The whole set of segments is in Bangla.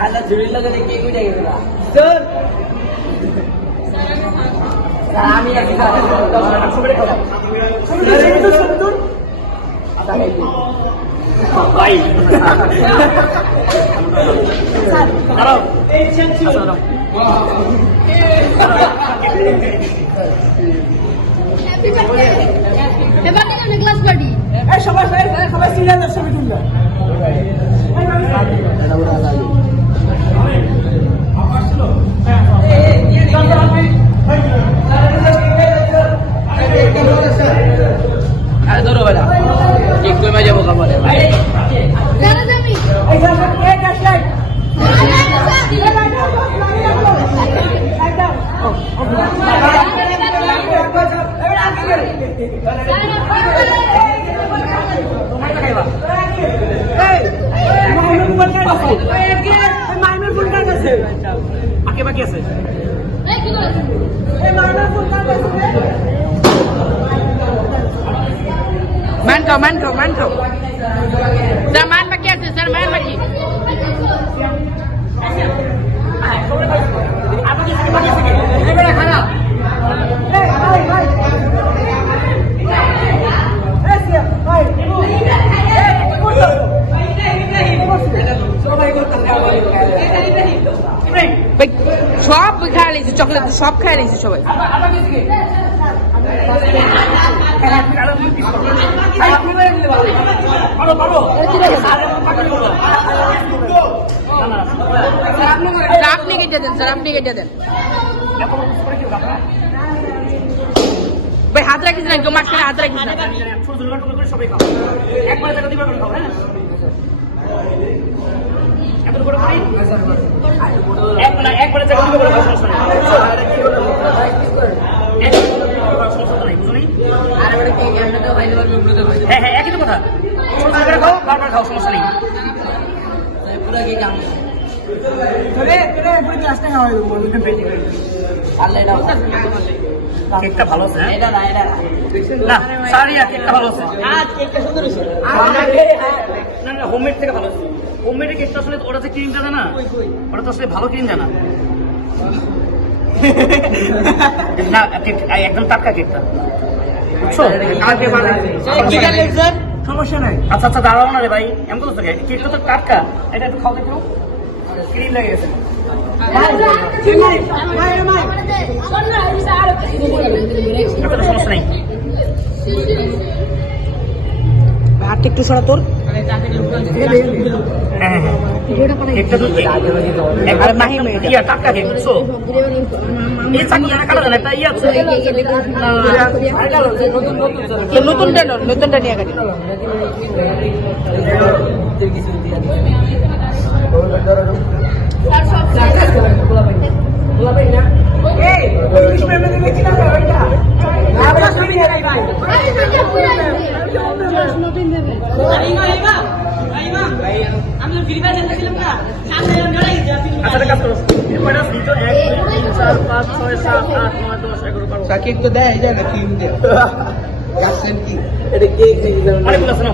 আলা ঝুড়ির লগে কে কইটা গেল স্যার আমি আছি সবাই কথা স্যার এই তো সুন্দর ভাই স্যার দাঁড়াও এই চেঞ্জ ছিল এবার নিয়ে ক্লাস পার্টি এই সবাই সিরিয়াল ছবি তুলবে আরে ধরো বেটা কেক কমে যাবো কাপড়ে দাঁড়া যাবি আগে বাকি আছে মান খাও স্যার মান বাকি আছে স্যার মান বাকি সব খাই লাইছে চকলেট সব খাই লাইছে সবাই আপনি কেটে দেন স্যার আপনি কেটে দেন ভাই হাত রাখিস না কেউ মাঝখানে হাত রাখিস না হ্যাঁ হ্যাঁ একই তো কথা খাও বারবার খাও সমস্যা নেই পুরা কেক আমি কেকটা ভালো আছে না সারিয়া কেকটা ভালো আছে না না হোমমেড থেকে ভালো আছে হোমমেডের কেকটা আসলে ওটা যে ক্রিম জানা না ওটা তো আসলে ভালো ক্রিম জানা না একদম টাটকা কেকটা সমস্যা নাই আচ্ছা আচ্ছা দাঁড়াও না রে ভাই এমন তো কেকটা তো টাটকা এটা একটু খাও দেখো ক্রিম লেগে গেছে সমস্যা নেই হাতটা একটু সরা তোর নতুনটা নিয়ে গেছে কেক তো দেয় যায় না ক্রিম দেয় কি এটা কেক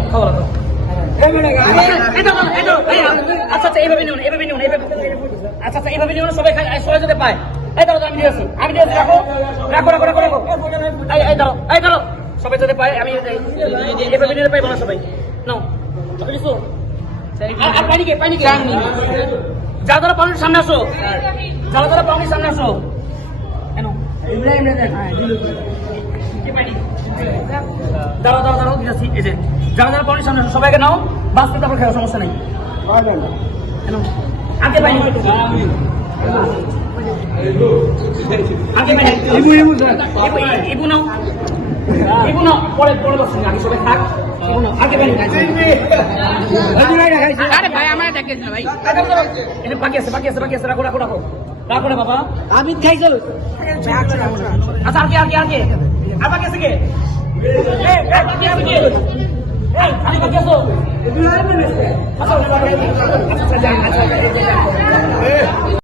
খাওয়া আচ্ছা আচ্ছা এইভাবে নিউন আচ্ছা আচ্ছা এইভাবে নিউন সবাই সবাই যদি পায় এই দাঁড়ো আমি দিয়েছি রাখো এই দাঁড়ো সবাই যদি পায় আমি এইভাবে নিতে পাইবো না সবাই নাও আর পানি যারা যারা পানির সামনে আসো দাঁড়াও দিচ্ছি এই যে যারা যারা পানির সামনে আসো সবাইকে নাও বাঁচতে তারপর খাওয়া সমস্যা নেই আগে পাইনি ইবু নাও পরে বসুন আগে সবাই থাক আগে পাইনি আরে ভাই আমার দেখেন না ভাই এটা বাকি আছে রাখো না বাবা আমি খাই চলো আচ্ছা আগে আর বাকি আছে কে আমি বাকি আছো আচ্ছা